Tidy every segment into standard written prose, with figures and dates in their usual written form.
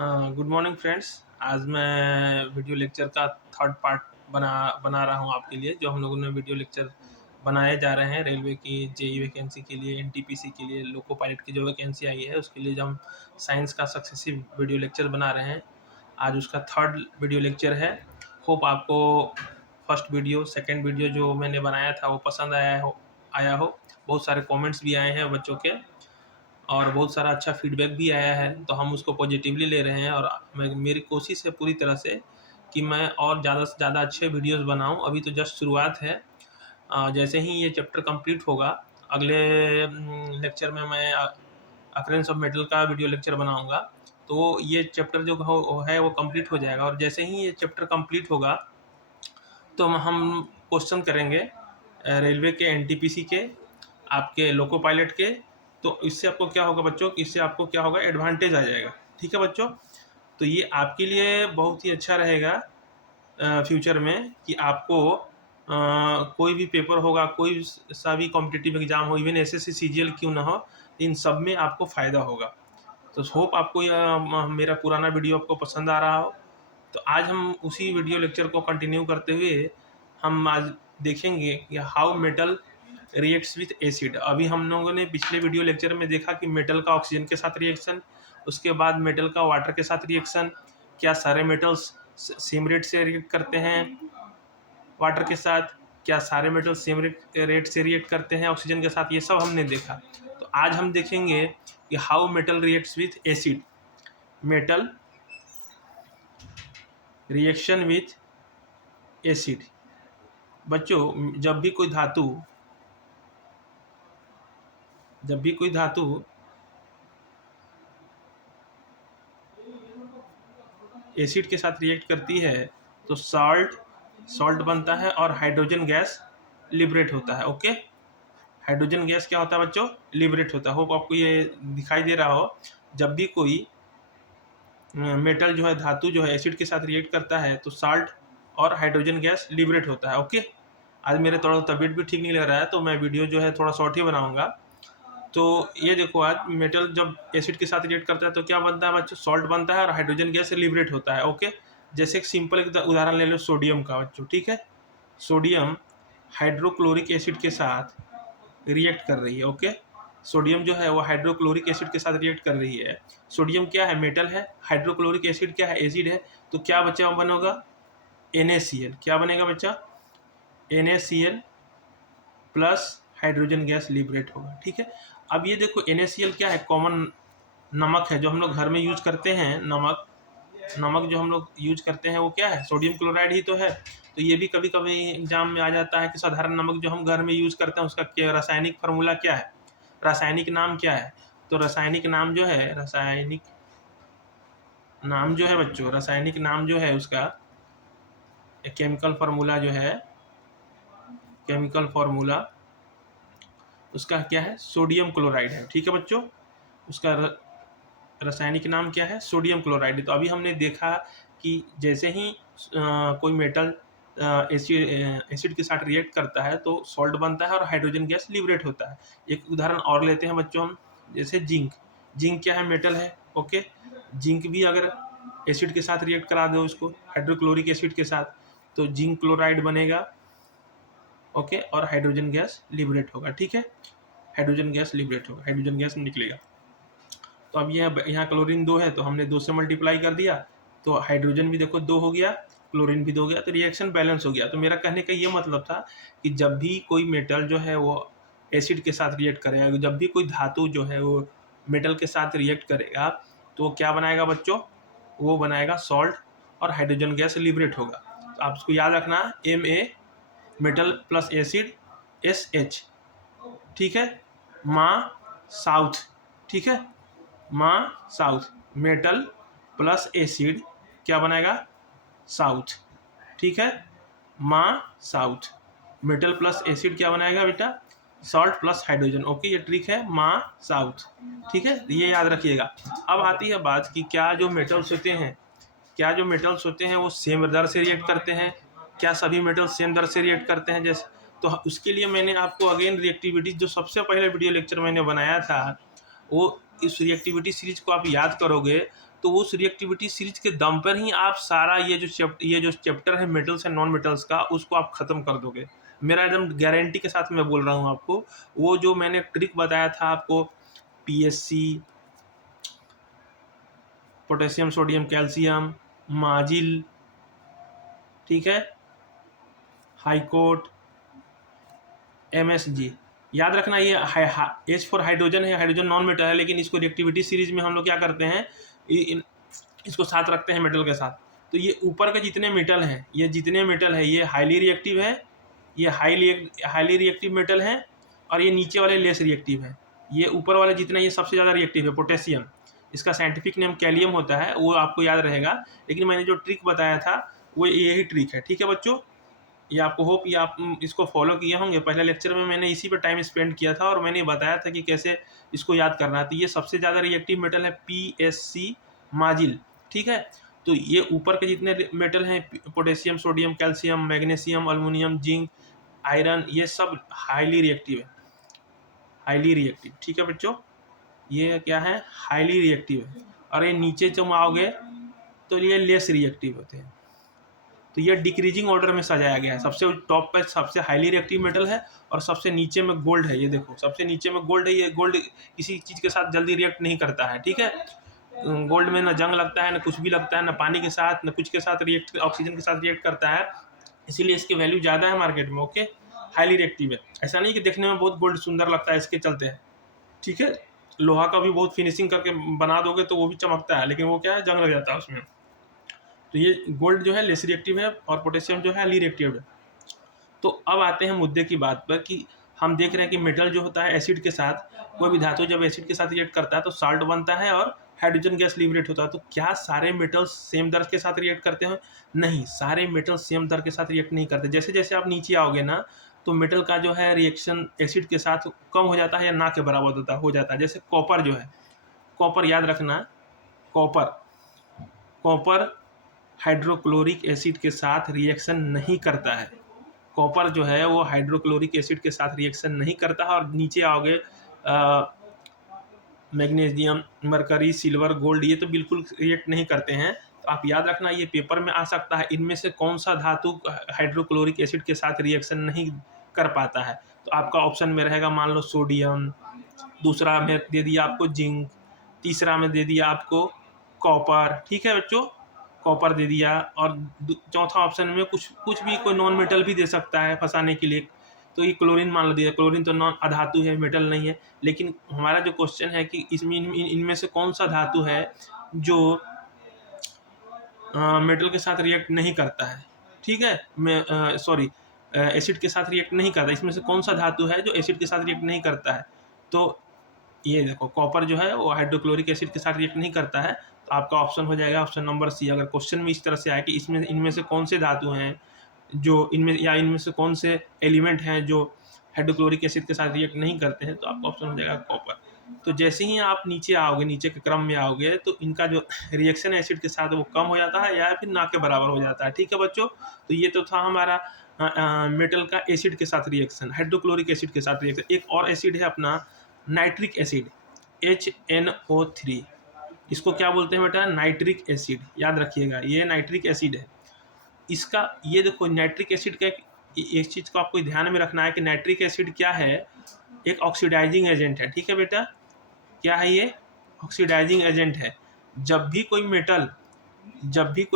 Good morning friends. आज मैं video lecture का थर्ड पार्ट बना बना रहा हूँ आपके लिए। जो हम लोगों ने वीडियो लेक्चर बनाए जा रहे हैं रेलवे की जेई वैकेंसी के लिए, एनटीपीसी के लिए, लोको पायलट की जो वैकेंसी आई है उसके लिए जो हम साइंस का सक्सेसिव वीडियो लेक्चर बना रहे हैं, आज उसका थर्ड वीडियो लेक्चर है। होप आपको फर्स्ट वीडियो सेकेंड वीडियो जो मैंने बनाया था वो पसंद आया हो। बहुत सारे कॉमेंट्स भी आए हैं बच्चों के और बहुत सारा अच्छा फीडबैक भी आया है, तो हम उसको पॉजिटिवली ले रहे हैं। और मेरी कोशिश है पूरी तरह से कि मैं और ज़्यादा से ज़्यादा अच्छे वीडियोस बनाऊं। अभी तो जस्ट शुरुआत है। जैसे ही ये चैप्टर कंप्लीट होगा, अगले लेक्चर में मैं अकरेंस ऑफ मेटल का वीडियो लेक्चर बनाऊंगा। तो ये चैप्टर जो है वो कंप्लीट हो जाएगा, और जैसे ही ये चैप्टर कंप्लीट होगा तो हम क्वेश्चन करेंगे रेलवे के, एनटीपीसी के, आपके लोको पायलट के। तो इससे आपको क्या होगा बच्चों, इससे आपको क्या होगा, एडवांटेज आ जाएगा। ठीक है बच्चों, तो ये आपके लिए बहुत ही अच्छा रहेगा फ्यूचर में कि आपको कोई भी पेपर होगा, कोई सा भी कॉम्पिटिटिव एग्जाम हो, इवन एसएससी सीजीएल क्यों ना हो, इन सब में आपको फ़ायदा होगा। तो होप आपको मेरा पुराना वीडियो आपको पसंद आ रहा हो। तो आज हम उसी वीडियो लेक्चर को कंटिन्यू करते हुए हम आज देखेंगे कि how metal reacts with acid. अभी हम लोगों ने पिछले वीडियो लेक्चर में देखा कि मेटल का ऑक्सीजन के साथ रिएक्शन, उसके बाद मेटल का वाटर के साथ रिएक्शन, क्या सारे मेटल्स सेम रेट से रिएक्ट करते हैं वाटर के साथ, क्या सारे मेटल सेम रेट से रिएक्ट करते हैं ऑक्सीजन के साथ, ये सब हमने देखा। तो आज हम देखेंगे कि how metal reacts with acid. Metal reaction with acid. बच्चों, जब भी कोई धातु एसिड के साथ रिएक्ट करती है तो सॉल्ट बनता है और हाइड्रोजन गैस लिबरेट होता है। ओके, हाइड्रोजन गैस क्या होता है बच्चों, लिबरेट होता है। होप आपको ये दिखाई दे रहा हो। जब भी कोई मेटल जो है, धातु जो है, एसिड के साथ रिएक्ट करता है तो साल्ट और हाइड्रोजन गैस लिबरेट होता है। ओके, आज मेरे थोड़ा तबीयत भी ठीक नहीं लग रहा है तो मैं वीडियो जो है थोड़ा शॉर्ट ही बनाऊंगा। तो ये देखो, आज मेटल जब एसिड के साथ रिएक्ट करता है तो क्या बनता है बच्चों, सॉल्ट बनता है और हाइड्रोजन गैस लिबरेट होता है। ओके, जैसे एक सिंपल उदाहरण ले लो सोडियम का बच्चों। ठीक है, सोडियम हाइड्रोक्लोरिक एसिड के साथ रिएक्ट कर रही है। ओके, सोडियम जो है वो हाइड्रोक्लोरिक एसिड के साथ रिएक्ट कर रही है। सोडियम क्या है, मेटल है। हाइड्रोक्लोरिक एसिड क्या है, एसिड है। तो क्या बच्चा बनेगा, NaCl। क्या बनेगा बच्चा, NaCl plus hydrogen gas liberate होगा। ठीक है, अब ये देखो NaCl क्या है, कॉमन नमक है जो हम लोग घर में यूज करते हैं। नमक जो हम लोग यूज करते हैं वो क्या है, सोडियम क्लोराइड ही तो है। तो ये भी कभी कभी एग्जाम में आ जाता है कि साधारण नमक जो हम घर में यूज करते हैं उसका क्या रासायनिक फार्मूला क्या है, रासायनिक नाम क्या है। तो रासायनिक नाम जो है बच्चों, रासायनिक नाम जो है उसका केमिकल फार्मूला उसका क्या है, सोडियम क्लोराइड है। ठीक है बच्चों, उसका रासायनिक नाम क्या है, सोडियम क्लोराइड। तो अभी हमने देखा कि जैसे ही कोई मेटल एसिड के साथ रिएक्ट करता है तो सॉल्ट बनता है और हाइड्रोजन गैस लिबरेट होता है। एक उदाहरण और लेते हैं बच्चों हम, जैसे जिंक क्या है, मेटल है। ओके, जिंक भी अगर एसिड के साथ रिएक्ट करा दो उसको हाइड्रोक्लोरिक एसिड के साथ तो जिंक क्लोराइड बनेगा। ओके, और हाइड्रोजन गैस लिबरेट होगा। ठीक है, हाइड्रोजन गैस लिबरेट होगा, हाइड्रोजन गैस निकलेगा। तो अब यहाँ क्लोरीन 2 है तो हमने 2 से मल्टीप्लाई कर दिया तो हाइड्रोजन भी देखो 2 हो गया, क्लोरीन भी 2 हो गया, तो रिएक्शन बैलेंस हो गया। तो मेरा कहने का ये मतलब था कि जब भी कोई मेटल जो है वो एसिड के साथ रिएक्ट करेगा, जब भी कोई धातु जो है वो मेटल के साथ रिएक्ट करेगा तो क्या बनाएगा बच्चों, वो बनाएगा सॉल्ट और हाइड्रोजन गैस लिबरेट होगा। तो आप उसको याद रखना, Ma metal plus acid SH। ठीक है, साउथ। ठीक है, साउथ, मेटल प्लस एसिड क्या बनाएगा, साउथ। ठीक है, साउथ, मेटल प्लस एसिड क्या बनाएगा बेटा, सॉल्ट प्लस हाइड्रोजन। ओके, ये ट्रिक है, साउथ। ठीक है, ये याद रखिएगा। अब आती है बात कि क्या जो मेटल्स होते हैं वो सेम दर से रिएक्ट करते हैं, क्या सभी मेटल्स सेम दर से रिएक्ट करते हैं। जैसे तो उसके लिए मैंने आपको अगेन रिएक्टिविटी जो सबसे पहले वीडियो लेक्चर मैंने बनाया था वो, इस रिएक्टिविटी सीरीज को आप याद करोगे तो उस रिएक्टिविटी सीरीज के दम पर ही आप सारा ये जो चैप्टर है मेटल्स एंड नॉन मेटल्स का, उसको आप ख़त्म कर दोगे। मेरा एकदम गारंटी के साथ मैं बोल रहा हूँ आपको। वो जो मैंने ट्रिक बताया था आपको, पीएससी, पोटेशियम सोडियम कैल्शियम, माजिल, ठीक है, हाईकोर्ट, एमएसजी, याद रखना ये एच फॉर हाइड्रोजन है, हाइड्रोजन नॉन मेटल है, लेकिन इसको रिएक्टिविटी सीरीज में हम लोग क्या करते हैं, इसको साथ रखते हैं मेटल के साथ। तो ये ऊपर के जितने मेटल हैं, ये जितने मेटल है ये हाईली रिएक्टिव है, ये हाईली रिएक्टिव मेटल है, और ये नीचे वाले लेस रिएक्टिव है। ये ऊपर वाले जितने ये सबसे ज़्यादा रिएक्टिव है पोटेशियम, इसका साइंटिफिक नेम कैलियम होता है, वो आपको याद रहेगा। लेकिन मैंने जो ट्रिक बताया था वो यही ट्रिक है, ठीक है बच्चों। ये आपको होप ये आप इसको फॉलो किए होंगे। पहले लेक्चर में मैंने इसी पर टाइम स्पेंड किया था और मैंने बताया था कि कैसे इसको याद करना है। तो ये सबसे ज़्यादा रिएक्टिव मेटल है पीएससी माजिल, ठीक है। तो ये ऊपर के जितने मेटल हैं, potassium, sodium, calcium, magnesium, aluminium, zinc, iron, ये सब हाईली रिएक्टिव है, हाईली रिएक्टिव, ठीक है बच्चों। ये क्या है, हाईली रिएक्टिव है। और ये नीचे जब आओगे तो ये लेस रिएक्टिव होते हैं। तो ये डिक्रीजिंग ऑर्डर में सजाया गया है। सबसे टॉप पे सबसे हाईली रिएक्टिव मेटल है और सबसे नीचे में गोल्ड है। ये देखो सबसे नीचे में गोल्ड है। ये गोल्ड किसी चीज़ के साथ जल्दी रिएक्ट नहीं करता है, ठीक है। गोल्ड में ना जंग लगता है, ना कुछ भी लगता है, ना पानी के साथ, ना कुछ के साथ रिएक्ट, ऑक्सीजन के साथ रिएक्ट करता है, इसीलिए इसकी वैल्यू ज़्यादा है मार्केट में। ओके, हाईली रिएक्टिव है। ऐसा नहीं कि देखने में बहुत गोल्ड सुंदर लगता है इसके चलते है, ठीक है। लोहा का भी बहुत फिनिशिंग करके बना दोगे तो वो भी चमकता है, लेकिन वो क्या है, जंग लग जाता है उसमें। तो ये गोल्ड जो है लेस रिएक्टिव है और पोटेशियम जो है हाईली रिएक्टिव है। तो अब आते हैं मुद्दे की बात पर कि हम देख रहे हैं कि मेटल जो होता है एसिड के साथ, कोई भी धातु जब एसिड के साथ रिएक्ट करता है तो साल्ट बनता है और हाइड्रोजन गैस लिबरेट होता है। तो क्या सारे मेटल्स सेम दर के साथ रिएक्ट करते हैं? नहीं, सारे मेटल्स सेम दर के साथ रिएक्ट नहीं करते। जैसे जैसे आप नीचे आओगे ना, तो मेटल का जो है रिएक्शन एसिड के साथ कम हो जाता है या ना के बराबर हो जाता है। जैसे कॉपर जो है, कॉपर याद रखना, कॉपर कॉपर हाइड्रोक्लोरिक एसिड के साथ रिएक्शन नहीं करता है। कॉपर जो है वो हाइड्रोक्लोरिक एसिड के साथ रिएक्शन नहीं करता है। और नीचे आओगे मैग्नीशियम, मरकरी, सिल्वर, गोल्ड, ये तो बिल्कुल रिएक्ट नहीं करते हैं। तो आप याद रखना, ये पेपर में आ सकता है, इनमें से कौन सा धातु हाइड्रोक्लोरिक एसिड के साथ रिएक्शन नहीं कर पाता है। तो आपका ऑप्शन में रहेगा, मान लो सोडियम, दूसरा में दे दिया आपको जिंक, तीसरा में दे दिया आपको कॉपर, ठीक है बच्चों, कॉपर दे दिया। और चौथा ऑप्शन में कुछ भी कोई नॉन मेटल भी दे सकता है फंसाने के लिए। तो ये क्लोरीन मान लो दिया, क्लोरीन तो नॉन अधातु है, मेटल नहीं है। लेकिन हमारा जो क्वेश्चन है कि इसमें इनमें से कौन सा धातु है जो मेटल के साथ रिएक्ट नहीं करता है, ठीक है। मैं सॉरी, एसिड के साथ रिएक्ट नहीं करता। इसमें से कौन सा धातु है जो एसिड के साथ रिएक्ट नहीं करता है? तो ये देखो, कॉपर जो है वो हाइड्रोक्लोरिक एसिड के साथ रिएक्ट नहीं करता है। तो आपका ऑप्शन हो जाएगा ऑप्शन नंबर सी। अगर क्वेश्चन में इस तरह से आए कि इसमें इनमें से कौन से धातु हैं जो इनमें से कौन से एलिमेंट हैं जो हाइड्रोक्लोरिक एसिड के साथ रिएक्ट नहीं करते हैं, तो आपका ऑप्शन हो जाएगा कॉपर। तो जैसे ही आप नीचे आओगे, नीचे के क्रम में आओगे, तो इनका जो रिएक्शन एसिड के साथ वो कम हो जाता है या फिर ना के बराबर हो जाता है, ठीक है बच्चों। तो ये तो था हमारा मेटल का एसिड के साथ रिएक्शन, हाइड्रोक्लोरिक एसिड के साथ रिएक्शन। एक और एसिड है अपना नाइट्रिक एसिड, HNO3। इसको क्या बोलते हैं बेटा? नाइट्रिक एसिड, याद रखिएगा, ये नाइट्रिक एसिड है। इसका ये देखो, नाइट्रिक एसिड का एक चीज़ को आपको ध्यान में रखना है कि नाइट्रिक एसिड क्या है, एक ऑक्सीडाइजिंग एजेंट है, ठीक है बेटा। क्या है ये? ऑक्सीडाइजिंग एजेंट है। जब भी कोई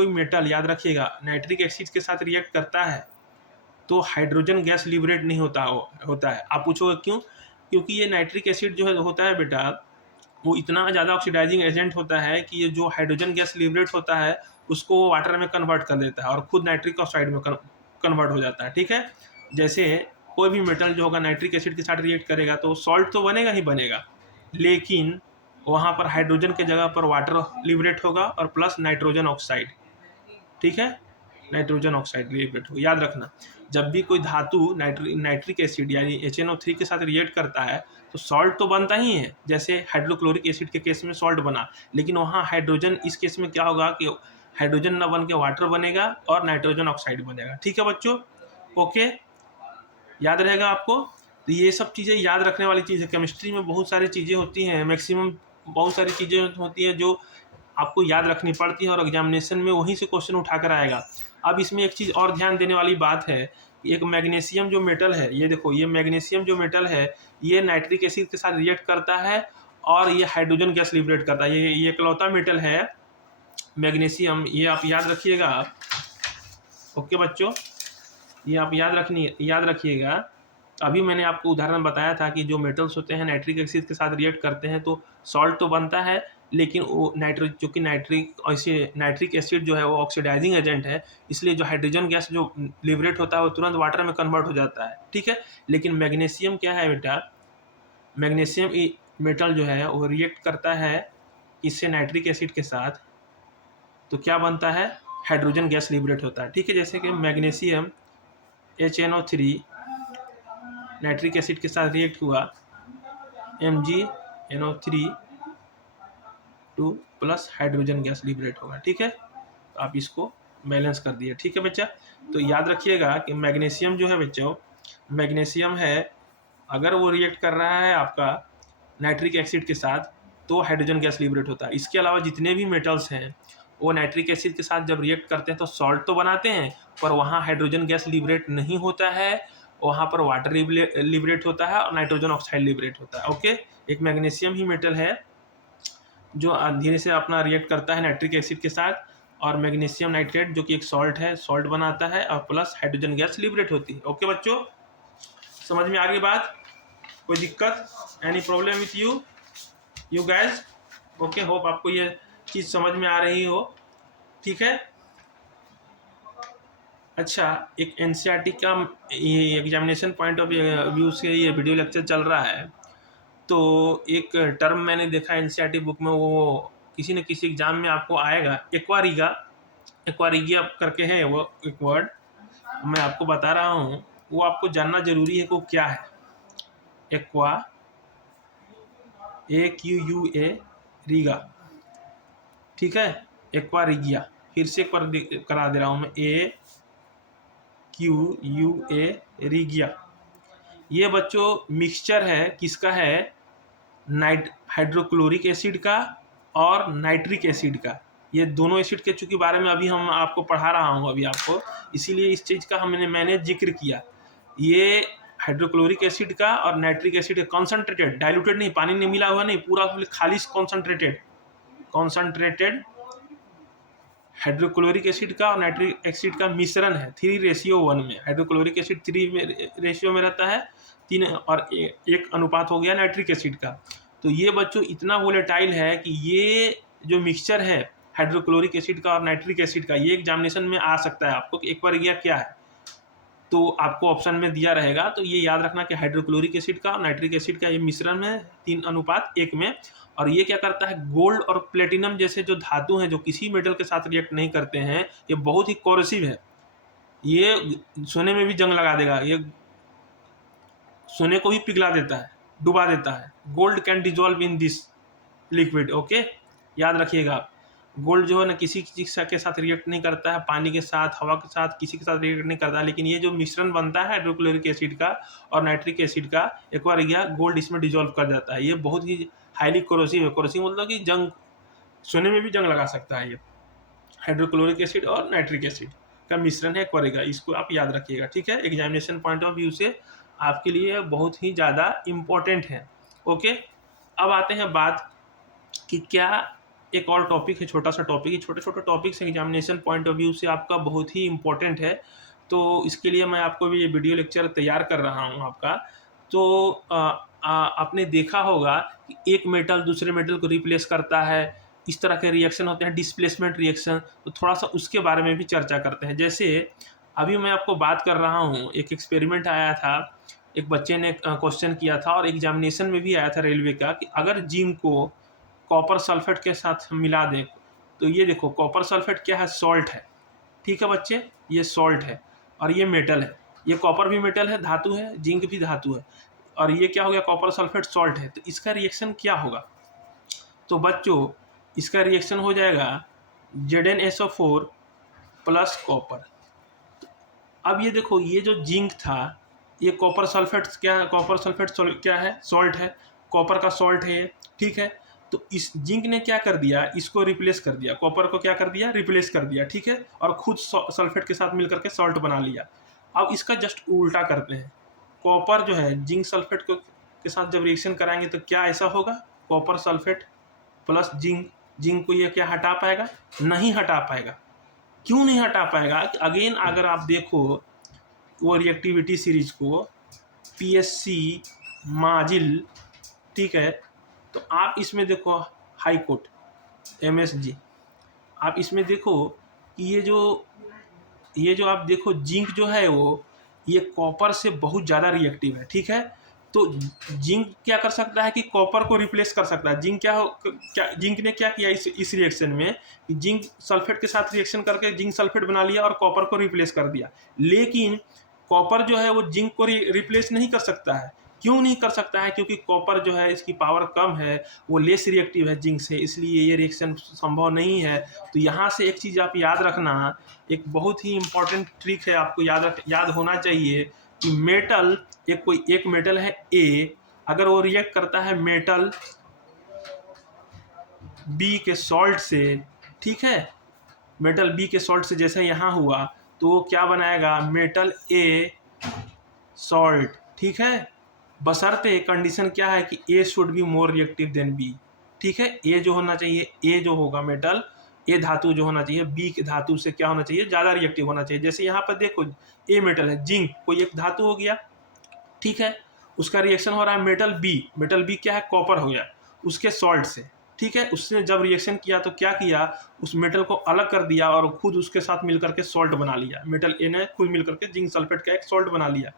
मेटल याद रखिएगा नाइट्रिक एसिड के साथ रिएक्ट करता है तो हाइड्रोजन गैस लिबरेट नहीं होता है। आप पूछोगे क्यों? क्योंकि ये नाइट्रिक एसिड जो है होता है बेटा, वो इतना ज़्यादा ऑक्सीडाइजिंग एजेंट होता है कि ये जो हाइड्रोजन गैस लिबरेट होता है उसको वो वाटर में कन्वर्ट कर देता है और खुद नाइट्रिक ऑक्साइड में कन्वर्ट हो जाता है, ठीक है। जैसे कोई भी मेटल जो होगा नाइट्रिक एसिड के साथ रिएक्ट करेगा तो सॉल्ट तो बनेगा ही बनेगा, लेकिन वहाँ पर हाइड्रोजन के जगह पर वाटर लिबरेट होगा और प्लस नाइट्रोजन ऑक्साइड, ठीक है, नाइट्रोजन ऑक्साइड लिबरेट होगा। याद रखना, जब भी कोई धातु नाइट्रिक एसिड यानी HNO3 के साथ रिएक्ट करता है तो सॉल्ट तो बनता ही है, जैसे हाइड्रोक्लोरिक एसिड के केस में सॉल्ट बना, लेकिन वहाँ हाइड्रोजन, इस केस में क्या होगा कि हाइड्रोजन न बन के वाटर बनेगा और नाइट्रोजन ऑक्साइड बनेगा, ठीक है बच्चों। ओके, याद रहेगा आपको। तो ये सब चीज़ें याद रखने वाली चीज़ है। केमिस्ट्री में बहुत सारी चीज़ें होती हैं, मैक्सिमम बहुत सारी चीज़ें होती हैं जो आपको याद रखनी पड़ती है और एग्जामिनेशन में वहीं से क्वेश्चन उठा कर आएगा। अब इसमें एक चीज़ और ध्यान देने वाली बात है, एक मैग्नीशियम जो मेटल है, ये देखो ये मैग्नीशियम जो मेटल है ये नाइट्रिक एसिड के साथ रिएक्ट करता है और ये हाइड्रोजन गैस लिबरेट करता है। ये इकलौता मेटल है मैग्नीशियम, ये आप याद रखिएगा। ओके बच्चों, ये आप याद रखिएगा। अभी मैंने आपको उदाहरण बताया था कि जो मेटल्स होते हैं नाइट्रिक एसिड के साथ रिएक्ट करते हैं तो सॉल्ट तो बनता है, लेकिन वो चूँकि नाइट्रिक एसिड जो है वो ऑक्सीडाइजिंग एजेंट है, इसलिए जो हाइड्रोजन गैस जो लिबरेट होता है वो तुरंत वाटर में कन्वर्ट हो जाता है, ठीक है। लेकिन मैग्नीशियम क्या है बेटा, मैग्नीशियम मेटल जो है वो रिएक्ट करता है इससे नाइट्रिक एसिड के साथ, तो क्या बनता है, हाइड्रोजन गैस लिबरेट होता है, ठीक है। जैसे कि मैग्नीशियम HNO3 नाइट्रिक एसिड के साथ रिएक्ट हुआ, MgNO3 2 plus hydrogen gas liberate होगा, ठीक है। तो आप इसको बैलेंस कर दिए, ठीक है बच्चा। तो याद रखिएगा कि मैग्नीशियम जो है बच्चों, मैग्नीशियम है अगर वो रिएक्ट कर रहा है आपका नाइट्रिक एसिड के साथ तो हाइड्रोजन गैस लिबरेट होता है। इसके अलावा जितने भी मेटल्स हैं वो नाइट्रिक एसिड के साथ जब रिएक्ट करते हैं तो सॉल्ट तो बनाते हैं, पर वहाँ हाइड्रोजन गैस लिबरेट नहीं होता है, वहाँ पर वाटर लिबरेट होता है और नाइट्रोजन ऑक्साइड लिबरेट होता है। ओके, एक मैग्नीशियम ही मेटल है जो धीरे से अपना रिएक्ट करता है नाइट्रिक एसिड के साथ, और मैग्नीशियम नाइट्रेट जो कि एक सॉल्ट है, सॉल्ट बनाता है और प्लस हाइड्रोजन गैस लिबरेट होती है। ओके बच्चों, समझ में आ गई बात? कोई दिक्कत, any problem with you guys? Okay, hope आपको ये चीज़ समझ में आ रही हो, ठीक है। अच्छा, एक NCERT का ये एग्जामिनेशन पॉइंट ऑफ व्यू से ये वीडियो लेक्चर चल रहा है, तो एक टर्म मैंने देखा NCERT बुक में, वो किसी न किसी एग्जाम में आपको आएगा, एक्वारिगिया करके है वो एक वर्ड, मैं आपको बता रहा हूँ, वो आपको जानना जरूरी है कि वो क्या है। AQUA रीगा, ठीक है, एक्वारिगिया। फिर से करा दे रहा हूँ मैं, AQUA रीगिया। ये बच्चों मिक्सचर है, किसका है, हाइड्रोक्लोरिक एसिड का और नाइट्रिक एसिड का। ये दोनों एसिड के चूंकि बारे में अभी हम आपको पढ़ा रहा हूँ अभी आपको, इसीलिए इस चीज़ का मैंने जिक्र किया। ये हाइड्रोक्लोरिक एसिड का और नाइट्रिक एसिड का कॉन्सनट्रेटेड, डाइल्यूटेड नहीं, पानी नहीं मिला हुआ नहीं, पूरा खालिश कॉन्सनट्रेटेड हाइड्रोक्लोरिक एसिड का और नाइट्रिक एसिड का मिश्रण है 3:1 में। हाइड्रोक्लोरिक एसिड 3 रेशियो में रहता है, 3 और 1 अनुपात हो गया नाइट्रिक एसिड का। तो ये बच्चों इतना वोलेटाइल है कि ये जो मिक्सचर है हाइड्रोक्लोरिक एसिड का और नाइट्रिक एसिड का, ये एग्जामिनेशन में आ सकता है आपको कि एक्वारिगिया क्या है, तो आपको ऑप्शन में दिया रहेगा। तो ये याद रखना कि हाइड्रोक्लोरिक एसिड का और नाइट्रिक एसिड का ये मिश्रण है 3:1 में, और ये क्या करता है, गोल्ड और प्लेटिनम जैसे जो धातु हैं जो किसी मेटल के साथ रिएक्ट नहीं करते हैं, ये बहुत ही कोरोसिव है, ये सोने में भी जंग लगा देगा, ये सोने को भी पिघला देता है, डुबा देता है। Gold can dissolve in this liquid, okay, याद रखिएगा। गोल्ड जो है ना किसी चीज के साथ रिएक्ट नहीं करता है, पानी के साथ, हवा के साथ, किसी के साथ रिएक्ट नहीं करता है, लेकिन ये जो मिश्रण बनता है हाइड्रोक्लोरिक एसिड का और नाइट्रिक एसिड का, एक बार गया गोल्ड इसमें डिजोल्व कर जाता है। ये बहुत ही हाईली कोरोसिव है। कोरोसिव मतलब कि जंग, सोने में भी जंग लगा सकता है। ये हाइड्रोक्लोरिक एसिड और नाइट्रिक एसिड का मिश्रण है क्वारिगा, इसको आप याद रखिएगा, ठीक है। एग्जामिनेशन पॉइंट ऑफ व्यू से आपके लिए बहुत ही ज़्यादा इम्पोर्टेंट है। ओके, अब आते हैं बात कि क्या एक और टॉपिक है, छोटा सा टॉपिक है, छोटे छोटे topics examination point of view से आपका बहुत ही इम्पोर्टेंट है, तो इसके लिए मैं आपको भी ये वीडियो लेक्चर तैयार कर रहा हूँ आपका। तो आपने देखा होगा कि एक मेटल दूसरे मेटल को रिप्लेस करता है, इस तरह के रिएक्शन होते हैं, डिस्प्लेसमेंट रिएक्शन, तो थोड़ा सा उसके बारे में भी चर्चा करते हैं। जैसे अभी मैं आपको बात कर रहा हूँ, एक एक्सपेरिमेंट आया था, एक बच्चे ने क्वेश्चन किया था और एग्जामिनेशन में भी आया था रेलवे का, कि अगर जिंक को कॉपर सल्फेट के साथ मिला दें, तो ये देखो कॉपर सल्फेट क्या है, सॉल्ट है, ठीक है बच्चे, ये सॉल्ट है और ये मेटल है, ये कॉपर भी मेटल है, धातु है, जिंक भी धातु है, और ये क्या हो गया, कॉपर सल्फेट सॉल्ट है, तो इसका रिएक्शन क्या होगा, तो बच्चों इसका रिएक्शन हो जाएगा ZnSO4 प्लस कॉपर। अब ये देखो, ये जो जिंक था, ये कॉपर सल्फेट क्या है, कॉपर सल्फेट क्या है, सॉल्ट है, कॉपर का सॉल्ट है, ठीक है। तो इस जिंक ने क्या कर दिया, इसको रिप्लेस कर दिया, कॉपर को क्या कर दिया, रिप्लेस कर दिया, ठीक है, और खुद सल्फेट के साथ मिलकर के सॉल्ट बना लिया। अब इसका जस्ट उल्टा करते हैं, कॉपर जो है जिंक सल्फेट को के साथ जब रिएक्शन कराएंगे तो क्या ऐसा होगा, copper sulphate plus zinc, zinc को ये क्या हटा पाएगा, नहीं हटा पाएगा। क्यों नहीं हटा पाएगा, अगेन अगर आप देखो वो रिएक्टिविटी सीरीज को, पीएससी, माजिल, ठीक है, तो आप इसमें देखो हाई कोर्ट, एमएसजी, आप इसमें देखो कि ये जो आप देखो जिंक जो है वो ये कॉपर से बहुत ज़्यादा रिएक्टिव है, ठीक है। तो जिंक क्या कर सकता है कि कॉपर को रिप्लेस कर सकता है। जिंक ने क्या किया इस रिएक्शन में कि जिंक सल्फेट के साथ रिएक्शन करके जिंक सल्फेट बना लिया और कॉपर को रिप्लेस कर दिया। लेकिन कॉपर जो है वो जिंक को रिप्लेस नहीं कर सकता है। क्यों नहीं कर सकता है, क्योंकि कॉपर जो है इसकी पावर कम है, वो लेस रिएक्टिव है जिंक से, इसलिए ये रिएक्शन संभव नहीं है। तो यहाँ से एक चीज़ आप याद रखना, एक बहुत ही इंपॉर्टेंट ट्रिक है, आपको याद होना चाहिए कि मेटल, एक मेटल है ए, अगर वो रिएक्ट करता है मेटल बी के सॉल्ट से, ठीक है, मेटल बी के सॉल्ट से जैसे यहाँ हुआ, तो वो क्या बनाएगा, मेटल ए सॉल्ट, ठीक है, बशर्ते कंडीशन क्या है कि A should be more reactive then B, ठीक है। ए जो होना चाहिए, ए जो होगा मेटल, ए धातु जो होना चाहिए बी के धातु से क्या होना चाहिए, ज़्यादा रिएक्टिव होना चाहिए। जैसे यहाँ पर देखो ए मेटल है, जिंक कोई एक धातु हो गया, ठीक है, उसका रिएक्शन हो रहा है मेटल बी क्या है, कॉपर हो गया उसके सॉल्ट से, ठीक है। उसने जब रिएक्शन किया तो क्या किया, उस मेटल को अलग कर दिया और खुद उसके साथ मिलकर के सॉल्ट बना लिया, मेटल ए ने खुद मिलकर के जिंक सल्फेट का एक सॉल्ट बना लिया।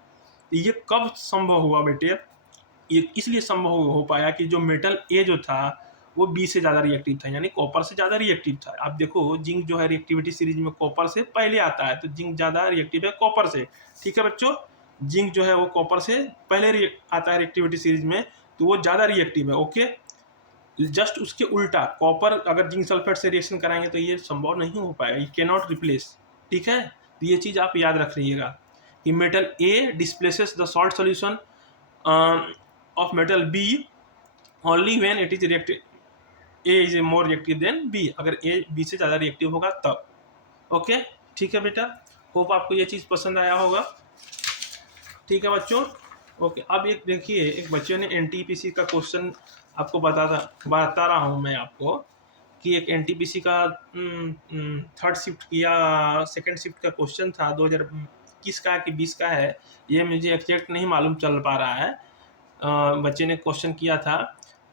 ये कब संभव हुआ बेटे, ये इसलिए संभव हो पाया कि जो मेटल ए जो था वो बी से ज़्यादा रिएक्टिव था, यानी कॉपर से ज़्यादा रिएक्टिव था। आप देखो जिंक जो है रिएक्टिविटी सीरीज में कॉपर से पहले आता है, तो जिंक ज़्यादा रिएक्टिव है कॉपर से, ठीक है बच्चों। जिंक जो है वो कॉपर से पहले आता है रिएक्टिविटी सीरीज में, तो वो ज़्यादा रिएक्टिव है, ओके। जस्ट उसके उल्टा कॉपर अगर जिंक सल्फेट से रिएक्शन कराएंगे तो ये संभव नहीं हो पाएगा, ये कैन नॉट रिप्लेस, ठीक है। तो ये चीज़ आप याद रख लीजिएगा कि metal A displaces the salt solution of metal B only when it is reactive, A is more reactive then B, अगर ए बी से ज़्यादा रिएक्टिव होगा तब, ओके, ठीक है बेटा। होप आपको ये चीज़ पसंद आया होगा, ठीक है बच्चों, ओके। अब एक देखिए, एक बच्चों ने एनटीपीसी का क्वेश्चन आपको बता रहा हूँ मैं आपको कि एक एनटीपीसी का थर्ड शिफ्ट या सेकंड शिफ्ट का क्वेश्चन था 2021 का कि 20 का है, ये मुझे एग्जैक्ट नहीं मालूम चल पा रहा है। बच्चे ने क्वेश्चन किया था,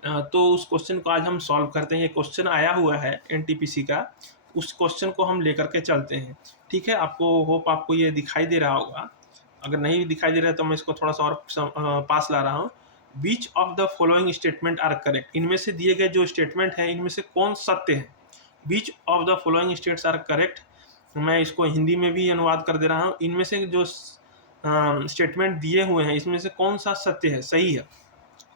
तो उस क्वेश्चन को आज हम सॉल्व करते हैं। ये क्वेश्चन आया हुआ है एनटीपीसी का, उस क्वेश्चन को हम लेकर के चलते हैं, ठीक है। आपको होप आपको ये दिखाई दे रहा होगा, अगर नहीं दिखाई दे रहा है तो मैं इसको थोड़ा सा और पास ला रहा हूँ। Which of the following statement are correct, इनमें से दिए गए जो स्टेटमेंट हैं इनमें से कौन सत्य है। Which of the following states are correct, मैं इसको हिंदी में भी अनुवाद कर दे रहा हूँ। इनमें से जो स्टेटमेंट दिए हुए हैं इसमें से कौन सा सत्य है, सही है।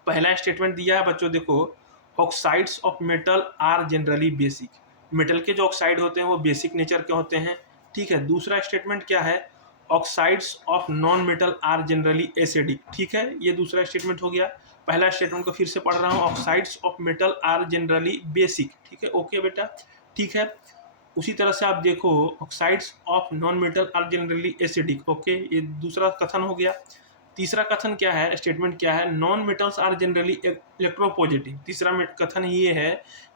पहला स्टेटमेंट दिया है बच्चों, देखो, oxides of metal are generally basic, metal के जो ऑक्साइड होते हैं वो बेसिक नेचर के होते हैं, ठीक है। दूसरा स्टेटमेंट क्या है, oxides of non metal are generally acidic, ठीक है, ये दूसरा स्टेटमेंट हो गया। पहला स्टेटमेंट को फिर से पढ़ रहा हूँ, oxides of metal are generally basic, ठीक है, ओके बेटा, ठीक है। उसी तरह से आप देखो, oxides of non metal are generally acidic, okay, ये दूसरा कथन हो गया। तीसरा कथन क्या है, स्टेटमेंट क्या है, non metals are generally electropositive, तीसरा कथन ये है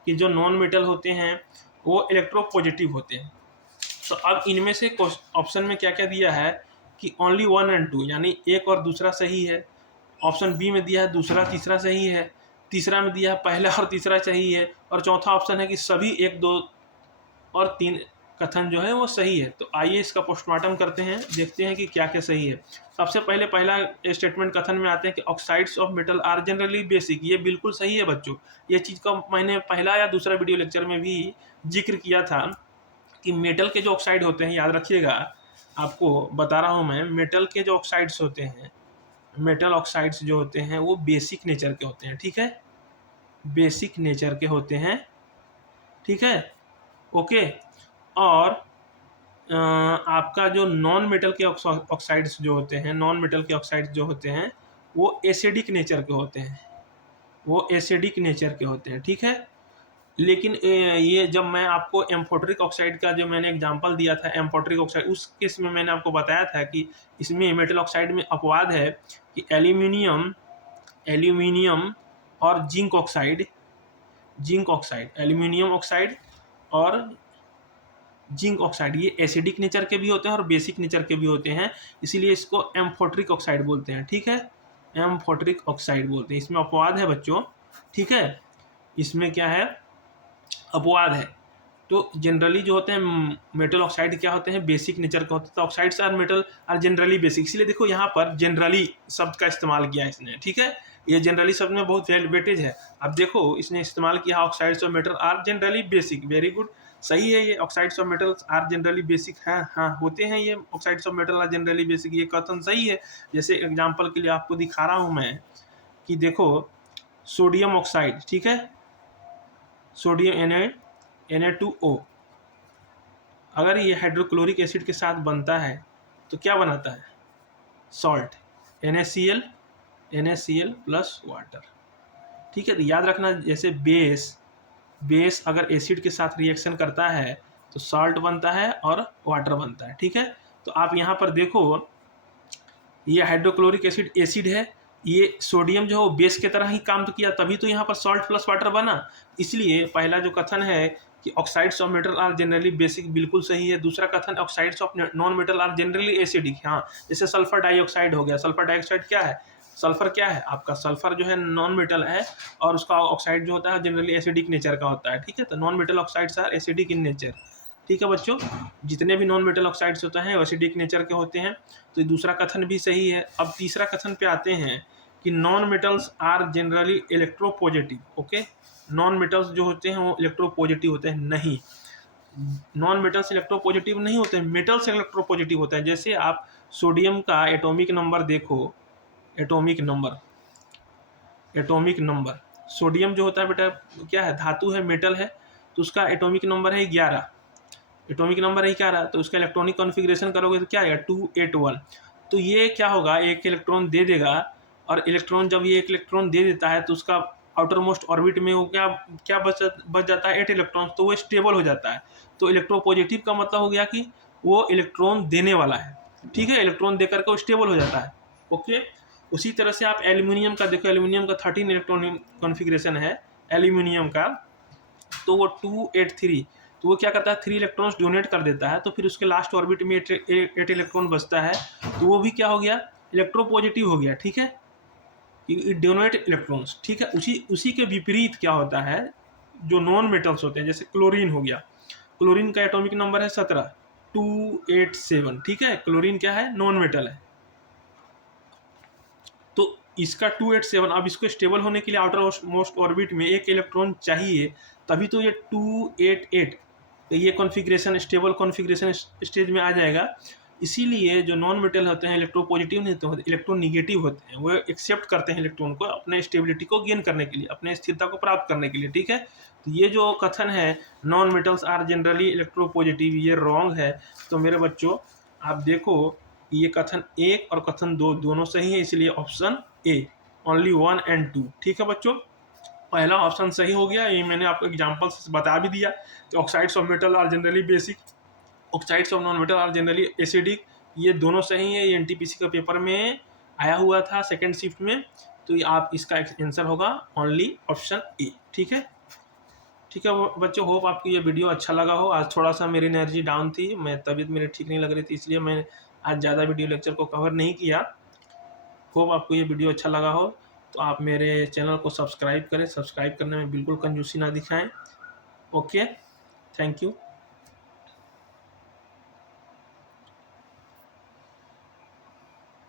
कि जो नॉन मेटल होते हैं वो इलेक्ट्रोपॉजिटिव होते हैं। तो अब इनमें से ऑप्शन में क्या क्या दिया है कि ओनली 1 और 2, यानी एक और दूसरा सही है। ऑप्शन बी में दिया है दूसरा तीसरा सही है, तीसरा में दिया है पहला और तीसरा सही है, और चौथा ऑप्शन है कि सभी 1, 2 और 3 कथन जो है वो सही है। तो आइए इसका पोस्टमार्टम करते हैं, देखते हैं कि क्या क्या सही है। सबसे पहले पहला स्टेटमेंट कथन में आते हैं कि oxides of metal are generally basic, ये बिल्कुल सही है बच्चों। ये चीज़ का मैंने पहला या दूसरा वीडियो लेक्चर में भी जिक्र किया था कि मेटल के जो ऑक्साइड होते हैं, याद रखिएगा, आपको बता रहा हूँ मैं, मेटल के जो ऑक्साइड्स होते हैं, मेटल ऑक्साइड्स जो होते हैं वो बेसिक नेचर के होते हैं, ठीक है, बेसिक नेचर के होते हैं, ठीक है, ओके। और आपका जो नॉन मेटल के ऑक्साइड्स जो होते हैं, नॉन मेटल के ऑक्साइड्स जो होते हैं वो एसिडिक नेचर के होते हैं, वो एसिडिक नेचर के होते हैं, ठीक है। लेकिन ये जब मैं आपको एम्फोटेरिक ऑक्साइड का जो मैंने एग्जांपल दिया था, एम्फोटेरिक ऑक्साइड, उस केस में मैंने आपको बताया था कि इसमें मेटल ऑक्साइड में अपवाद है कि एल्यूमिनियम और जिंक ऑक्साइड, एल्यूमिनियम ऑक्साइड और जिंक ऑक्साइड, ये एसिडिक नेचर के भी होते हैं और बेसिक नेचर के भी होते हैं, इसीलिए इसको एम्फोटेरिक ऑक्साइड बोलते हैं, ठीक है। एम्फोटेरिक ऑक्साइड बोलते हैं, इसमें अपवाद है बच्चों, ठीक है। इसमें क्या है, अपवाद है। तो जनरली जो होते हैं मेटल ऑक्साइड क्या होते हैं, बेसिक नेचर के होते हैं। तो oxides are metal are generally basic, इसलिए देखो यहाँ पर जनरली शब्द का इस्तेमाल किया है इसने, ठीक है। ये जनरली शब्द में बहुत वेटेज है। अब देखो इसने इस्तेमाल किया oxides of metal are generally basic, very good, सही है। ये oxides of metals are generally basic है, हाँ होते हैं ये oxides of metal are generally basic, ये कथन सही है। जैसे एग्जाम्पल के लिए आपको दिखा रहा हूँ मैं कि देखो सोडियम ऑक्साइड, ठीक है, सोडियम Na2O, अगर ये हाइड्रोक्लोरिक एसिड के साथ बनता है तो क्या बनाता है, सॉल्ट, NaCl प्लस वाटर, ठीक है। तो याद रखना, जैसे बेस अगर एसिड के साथ रिएक्शन करता है तो सॉल्ट बनता है और वाटर बनता है, ठीक है। तो आप यहाँ पर देखो ये हाइड्रोक्लोरिक एसिड है, ये सोडियम जो है वो बेस के तरह ही काम तो किया, तभी तो यहाँ पर सॉल्ट प्लस वाटर बना। इसलिए पहला जो कथन है कि oxides of metal are generally basic, बिल्कुल सही है। दूसरा कथन oxides of non metal are generally acidic, हाँ, जैसे सल्फर डाइऑक्साइड हो गया। सल्फर डाइऑक्साइड क्या है, सल्फर क्या है आपका, सल्फर जो है नॉन मेटल है और उसका ऑक्साइड जो होता है जनरली एसिडिक नेचर का होता है, ठीक है। तो non metal oxides are acidic in nature, ठीक है बच्चों। जितने भी नॉन मेटल ऑक्साइड्स होते हैं एसिडिक नेचर के होते हैं। तो दूसरा कथन भी सही है। अब तीसरा कथन पे आते हैं कि non metals are generally electropositive, okay. Non metals जो होते हैं वो इलेक्ट्रोपॉजिटिव होते हैं, नहीं, नॉन मेटल्स इलेक्ट्रोपॉजिटिव नहीं होते हैं, मेटल्स इलेक्ट्रोपॉजिटिव होते हैं। जैसे आप सोडियम का एटॉमिक नंबर देखो, एटॉमिक नंबर सोडियम जो होता है बेटा क्या है, धातु है, मेटल है, तो उसका एटॉमिक नंबर है 11, एटॉमिक नंबर है 11, तो उसका इलेक्ट्रॉनिक कॉन्फ़िगरेशन करोगे तो क्या आएगा 281। तो ये क्या होगा, एक इलेक्ट्रॉन दे देगा, और इलेक्ट्रॉन जब ये एक इलेक्ट्रॉन दे देता है तो उसका आउटर मोस्ट ऑर्बिट में वो क्या बच जाता है, 8 इलेक्ट्रॉन, तो वो स्टेबल हो जाता है। तो इलेक्ट्रोपॉजिटिव का मतलब हो गया कि वो इलेक्ट्रॉन देने वाला है, ठीक है, इलेक्ट्रॉन देकर के वो स्टेबल हो जाता है, ओके। उसी तरह से आप एल्यूमिनियम का देखो, एल्यूमिनियम का 13 इलेक्ट्रॉनिक कॉन्फ़िगरेशन है एल्यूमिनियम का, तो वो 283, तो वो क्या करता है 3 इलेक्ट्रॉन्स डोनेट कर देता है, तो फिर उसके लास्ट ऑर्बिट में 8 इलेक्ट्रॉन बचता है, तो वो भी क्या हो गया, इलेक्ट्रोपॉजिटिव हो गया, ठीक है, डोनेट इलेक्ट्रॉन्स, ठीक है। उसी के विपरीत क्या होता है, जो नॉन मेटल्स होते हैं, जैसे क्लोरीन हो गया, क्लोरीन का एटॉमिक नंबर है 17, 287, ठीक है। क्लोरीन क्या है, नॉन मेटल है, तो इसका 287, अब इसको स्टेबल होने के लिए आउटर मोस्ट ऑर्बिट में एक इलेक्ट्रॉन चाहिए, तभी तो ये 288, तो ये कॉन्फ़िगरेशन स्टेबल कॉन्फ़िगरेशन स्टेज में आ जाएगा। इसीलिए जो नॉन मेटल होते हैं इलेक्ट्रोपॉजिटिव नहीं होते, इलेक्ट्रॉन निगेटिव होते हैं, वो एक्सेप्ट करते हैं इलेक्ट्रॉन को अपने स्टेबिलिटी को गेन करने के लिए, अपने स्थिरता को प्राप्त करने के लिए, ठीक है। तो ये जो कथन है non metals are generally electropositive, ये रॉन्ग है। तो मेरे बच्चों आप देखो ये कथन 1 और कथन 2 दोनों सही है, इसलिए ऑप्शन ए, ओनली 1 and 2, ठीक है बच्चों। पहला ऑप्शन सही हो गया, ये मैंने आपको एग्जांपल से बता भी दिया कि oxides of metal are generally basic, oxides of non metal are generally acidic, ये दोनों सही है। ये एनटीपीसी का पेपर में आया हुआ था सेकंड शिफ्ट में, तो ये आप इसका आंसर होगा ओनली ऑप्शन ए, ठीक है। ठीक है बच्चों, होप आपको ये वीडियो अच्छा लगा हो। आज थोड़ा सा मेरी एनर्जी डाउन थी, मैं तबीयत मेरी ठीक नहीं लग रही थी, इसलिए मैं आज ज़्यादा वीडियो लेक्चर को कवर नहीं किया। होप आपको ये वीडियो अच्छा लगा हो, तो आप मेरे चैनल को सब्सक्राइब करें, सब्सक्राइब करने में बिल्कुल कंजूसी ना दिखाएं, ओके, थैंक यू।